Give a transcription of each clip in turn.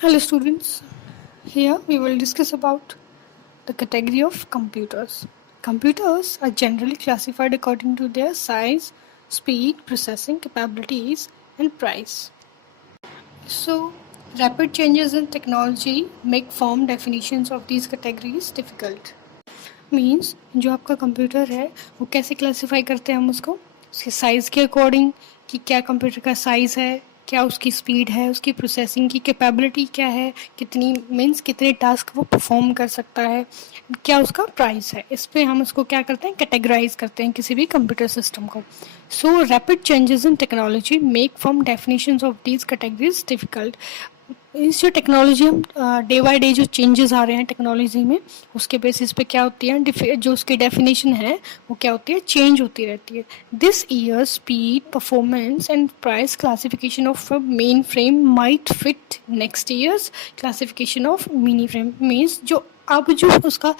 Hello students, here we will discuss about the category of computers. Computers are generally classified according to their size, speed, processing capabilities and price. So, rapid changes in technology make firm definitions of these categories difficult. Means जो आपका computer है वो कैसे classify करते हैं हम उसको उसके साइज़ के अकॉर्डिंग कि क्या कंप्यूटर का साइज़ है, क्या उसकी स्पीड है, उसकी प्रोसेसिंग की कैपेबिलिटी क्या है, कितनी मीन्स कितने टास्क वो परफॉर्म कर सकता है, क्या उसका प्राइस है, इस पे हम उसको क्या करते हैं कैटेगराइज करते हैं किसी भी कंप्यूटर सिस्टम को. सो rapid changes in technology make from definitions of these categories difficult. इस जो टेक्नोलॉजी हम डे बाय डे जो चेंजेस आ रहे हैं टेक्नोलॉजी में उसके बेसिस पे क्या होती है जो उसकी डेफिनेशन है वो क्या होती है चेंज होती रहती है. This year speed performance and price classification of main frame might fit next years classification of mini frame. Means जो अब जो उसका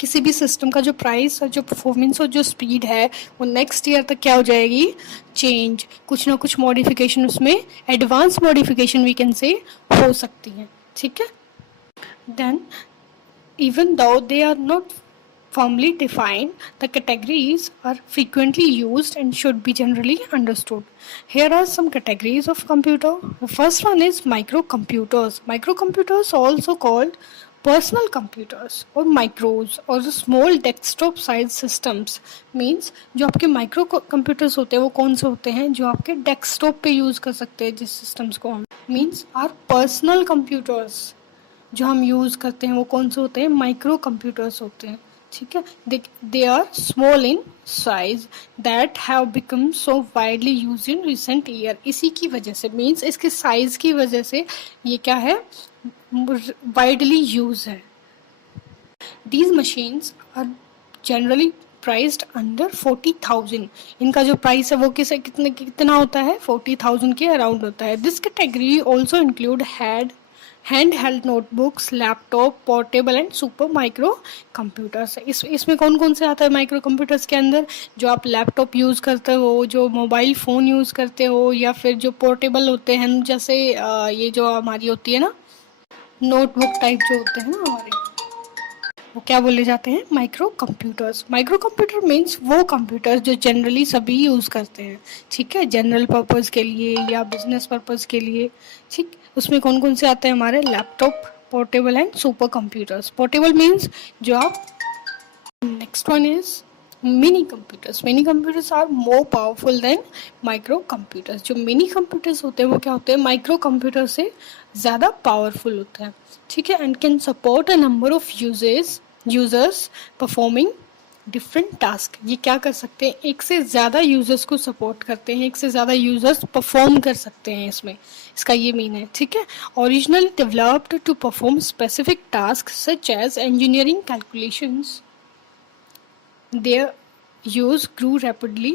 किसी भी सिस्टम का जो प्राइस और जो परफॉर्मेंस और जो स्पीड है वो नेक्स्ट ईयर तक क्या हो जाएगी चेंज. कुछ ना कुछ मॉडिफिकेशन उसमें advance modification we can say हो सकती है. ठीक है. Then even though they are not firmly defined, the categories are frequently used and should be generally understood. Here are some categories of computer. The first one is microcomputers. Microcomputers, also called personal computers or micros or the small desktop size systems, means जो आपके micro computers होते हैं वो कौन से होते हैं जो आपके डेस्कटॉप पे यूज कर सकते हैं जिस सिस्टम्स को हम मीन्स आर पर्सनल कंप्यूटर्स. जो हम यूज़ करते हैं वो कौन से होते हैं माइक्रो कंप्यूटर्स होते हैं. ठीक है. They are small in size that have become so widely use in recent year. इसी की वजह से मीन्स इसके साइज की वजह से ये क्या है वाइडली यूज है. These machines are generally priced under 40,000. इनका जो प्राइस है वो कितना होता है 40,000 के अराउंड होता है. This category also include hand held notebooks, laptop, portable and super micro computers. इसमें कौन कौन से आता है माइक्रो कंप्यूटर्स के अंदर जो आप लैपटॉप यूज़ करते हो, जो मोबाइल फ़ोन यूज़ करते हो, या फिर जो पोर्टेबल होते हैं जैसे ये जो हमारी होती है ना नोटबुक टाइप जो होते हैं ना हमारे वो क्या बोले जाते हैं micro computers. Micro computer means वो कंप्यूटर्स जो जनरली सभी यूज़ करते हैं. ठीक है. जनरल पर्पज़ के लिए या बिजनेस पर्पज़ के लिए. ठीक. उसमें कौन कौन से आते हैं हमारे laptop, portable and super computers. Portable means जो आप next one is mini computers. Mini computers are more powerful than micro computers. जो मिनी कंप्यूटर्स होते हैं वो क्या होते हैं माइक्रो कंप्यूटर से ज़्यादा पावरफुल होते हैं. ठीक है. And can support a number of users performing different task. ये क्या कर सकते हैं एक से ज़्यादा यूजर्स को सपोर्ट करते हैं, एक से ज़्यादा यूजर्स परफॉर्म कर सकते हैं इसमें. इसका ये मीन है. ठीक है. Originally developed to perform specific task such as engineering calculations. Their use grew rapidly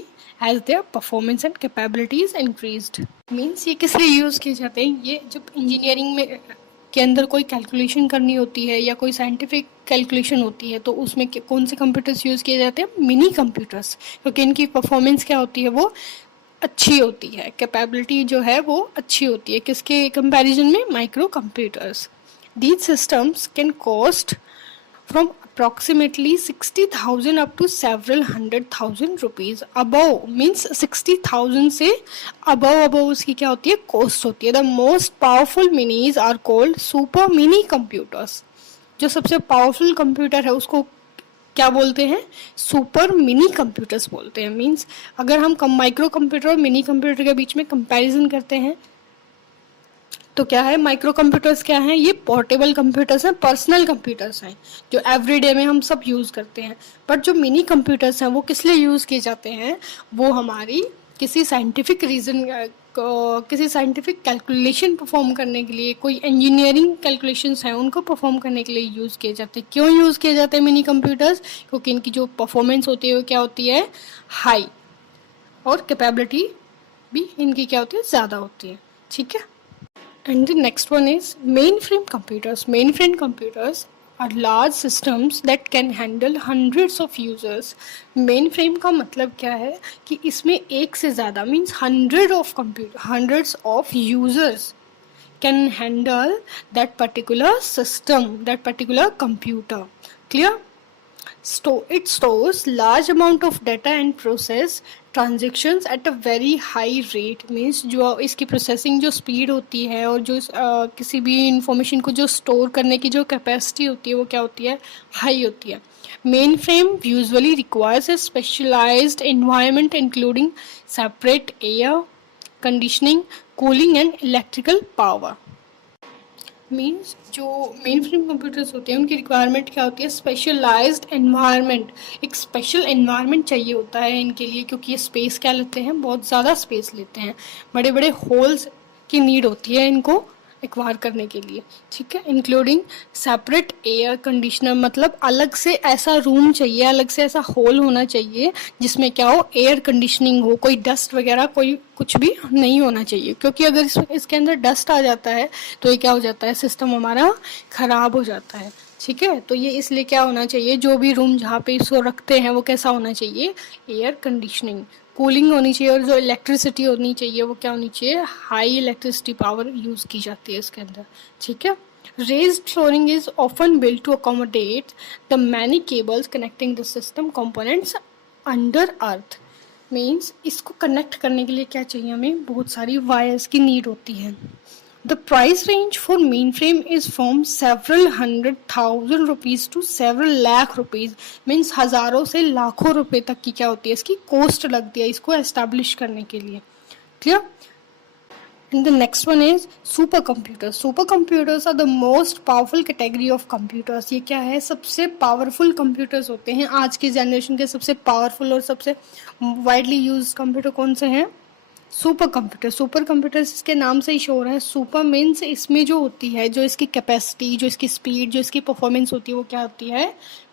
as their performance and capabilities increased. Means ये किस लिए यूज़ किए जाते हैं ये जब इंजीनियरिंग में के अंदर कोई कैलकुलेशन करनी होती है या कोई साइंटिफिक कैलकुलेशन होती है तो उसमें कौन से कंप्यूटर्स यूज़ किए जाते हैं मिनी कंप्यूटर्स. क्योंकि इनकी परफॉर्मेंस क्या होती है वो अच्छी होती है, कैपेबिलिटी जो है वो अच्छी होती है किसके कंपैरिजन में micro computers. These systems can cost from approximately 60,000 up to several 100,000 rupees. Above means 60,000 से above उसकी क्या होती है cost होती है. The most powerful minis are called super mini computers. जो सबसे पावरफुल कंप्यूटर है उसको क्या बोलते हैं सुपर मिनी कंप्यूटर्स बोलते हैं. मीन्स अगर हम माइक्रो कंप्यूटर और मिनी कंप्यूटर के बीच में कंपैरिजन करते हैं तो क्या है माइक्रो कंप्यूटर्स क्या हैं ये पोर्टेबल कंप्यूटर्स हैं, पर्सनल कंप्यूटर्स हैं जो एवरीडे में हम सब यूज़ करते हैं. बट जो मिनी कंप्यूटर्स हैं वो किस लिए यूज़ किए जाते हैं वो हमारी किसी साइंटिफिक किसी साइंटिफिक कैलकुलेशन परफॉर्म करने के लिए, कोई इंजीनियरिंग कैलकुलेशंस हैं उनको परफॉर्म करने के लिए यूज़ किए जाते हैं. क्यों यूज़ किए जाते हैं मिनी कंप्यूटर्स क्योंकि इनकी जो परफॉर्मेंस होती है वो क्या होती है हाई और कैपेबिलिटी भी इनकी क्या होती है ज़्यादा होती है. ठीक है. And the next one is mainframe computers. Mainframe computers are large systems that can handle hundreds of users. Mainframe का मतलब क्या है कि इसमें एक से ज़्यादा means hundreds of users can handle that particular system, that particular computer. Clear? It stores large amount of data and process transactions at a very high rate. Means जो इसकी प्रोसेसिंग जो स्पीड होती है और जो किसी भी इंफॉर्मेशन को जो स्टोर करने की जो कैपेसिटी होती है वो क्या होती है, हाई होती है. Main frame usually requires a specialised environment including separate air conditioning, cooling and electrical power. Means जो मेन फ्रेम कंप्यूटर्स होते हैं उनकी रिक्वायरमेंट क्या होती है, स्पेशलाइज्ड एनवायरनमेंट. एक स्पेशल एनवायरनमेंट चाहिए होता है इनके लिए, क्योंकि ये स्पेस क्या लेते हैं, बहुत ज़्यादा स्पेस लेते हैं. बड़े बड़े होल्स की नीड होती है इनको एक्वायर करने के लिए. ठीक है, इंक्लूडिंग सेपरेट एयर कंडीशनर, मतलब अलग से ऐसा रूम चाहिए, अलग से ऐसा होल होना चाहिए जिसमें क्या हो, एयर कंडीशनिंग हो, कोई डस्ट वगैरह कोई कुछ भी नहीं होना चाहिए. क्योंकि अगर इसके अंदर डस्ट आ जाता है तो ये क्या हो जाता है, सिस्टम हमारा ख़राब हो जाता है. ठीक है, तो ये इसलिए क्या होना चाहिए, जो भी रूम जहाँ पे इसको रखते हैं वो कैसा होना चाहिए, एयर कंडीशनिंग. कूलिंग होनी चाहिए, और जो इलेक्ट्रिसिटी होनी चाहिए वो क्या होनी चाहिए, हाई इलेक्ट्रिसिटी पावर यूज़ की जाती है इसके अंदर. ठीक है. Raised flooring is often built to accommodate the many cables connecting the system components under earth. Means इसको कनेक्ट करने के लिए क्या चाहिए, हमें बहुत सारी वायर्स की नीड होती है. The price range for mainframe is from several 100,000 rupees to several lakh rupees. Means हज़ारों से लाखों रुपए तक की क्या होती है, इसकी कॉस्ट लगती है इसको एस्टैब्लिश करने के लिए. Clear? And the next one is supercomputers. Supercomputers are the most powerful category of computers. ये क्या है, सबसे पावरफुल कंप्यूटर्स होते हैं आज के जनरेशन के. सबसे पावरफुल और सबसे वाइडली यूज कंप्यूटर कौन से हैं, सुपर कंप्यूटर. सुपर कंप्यूटर्स इसके नाम से ही शो हो रहा है. सुपर मीन्स इसमें जो होती है, जो इसकी कैपेसिटी, जो इसकी स्पीड, जो इसकी परफॉर्मेंस होती है वो क्या होती है,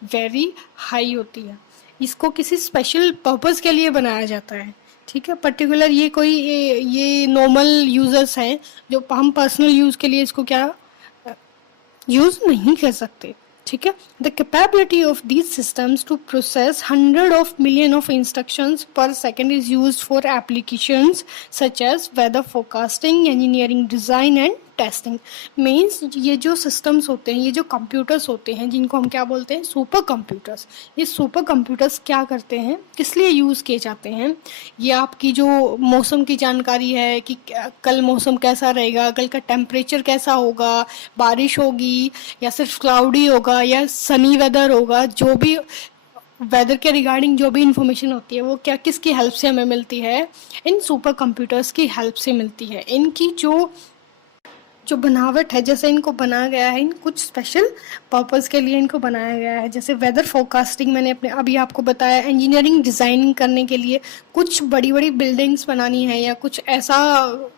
वेरी हाई होती है. इसको किसी स्पेशल पर्पस के लिए बनाया जाता है. ठीक है, पर्टिकुलर ये कोई ये नॉर्मल यूजर्स हैं जो हम पर्सनल यूज के लिए इसको क्या यूज नहीं कर सकते. ठीक है. The capability of these systems to process 100 of instructions per second is used for applications such as weather forecasting, engineering design and testing. Means ये जो सिस्टम्स होते हैं, ये जो कंप्यूटर्स होते हैं जिनको हम क्या बोलते हैं, सुपर कंप्यूटर्स. ये सुपर कंप्यूटर्स क्या करते हैं, किस लिए यूज़ किए जाते हैं, ये आपकी जो मौसम की जानकारी है कि कल मौसम कैसा रहेगा, कल का टेम्परेचर कैसा होगा, बारिश होगी या सिर्फ क्लाउडी होगा या सनी वेदर होगा, जो भी वेदर के रिगार्डिंग जो भी इंफॉर्मेशन होती है वो क्या किसकी हेल्प से हमें मिलती है, इन सुपर कंप्यूटर्स की हेल्प से मिलती है. इनकी जो बनावट है, जैसे इनको बनाया गया है, इन कुछ स्पेशल पर्पस के लिए इनको बनाया गया है. जैसे वेदर फोरकास्टिंग मैंने अपने अभी आपको बताया, इंजीनियरिंग डिज़ाइनिंग करने के लिए कुछ बड़ी बड़ी बिल्डिंग्स बनानी है या कुछ ऐसा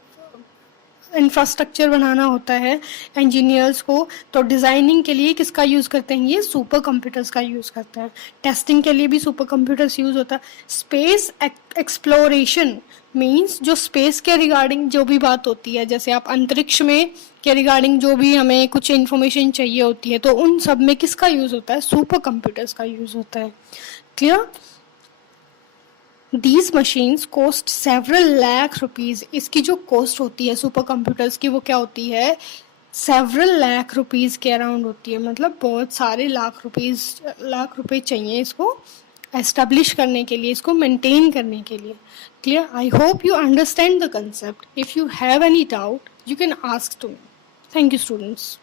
इंफ्रास्ट्रक्चर बनाना होता है इंजीनियर्स को, तो डिज़ाइनिंग के लिए किसका यूज़ करते हैं, ये सुपर कंप्यूटर्स का यूज़ करते हैं. टेस्टिंग के लिए भी सुपर कंप्यूटर्स यूज़ होता है. स्पेस एक्सप्लोरेशन मीन्स जो स्पेस के रिगार्डिंग जो भी बात होती है, जैसे आप अंतरिक्ष में के रिगार्डिंग जो भी हमें कुछ इन्फॉर्मेशन चाहिए होती है, तो उन सब में किसका यूज़ होता है, सुपर कंप्यूटर्स का यूज़ होता है. Clear? These machines cost several lakh rupees. इसकी जो कॉस्ट होती है सुपर कंप्यूटर्स की वो क्या होती है, several lakh rupees के अराउंड होती है. मतलब बहुत सारे लाख रुपए चाहिए इसको एस्टेब्लिश करने के लिए, इसको मेंटेन करने के लिए. Clear? I hope you understand the concept. If you have any doubt you can ask to me. Thank you students.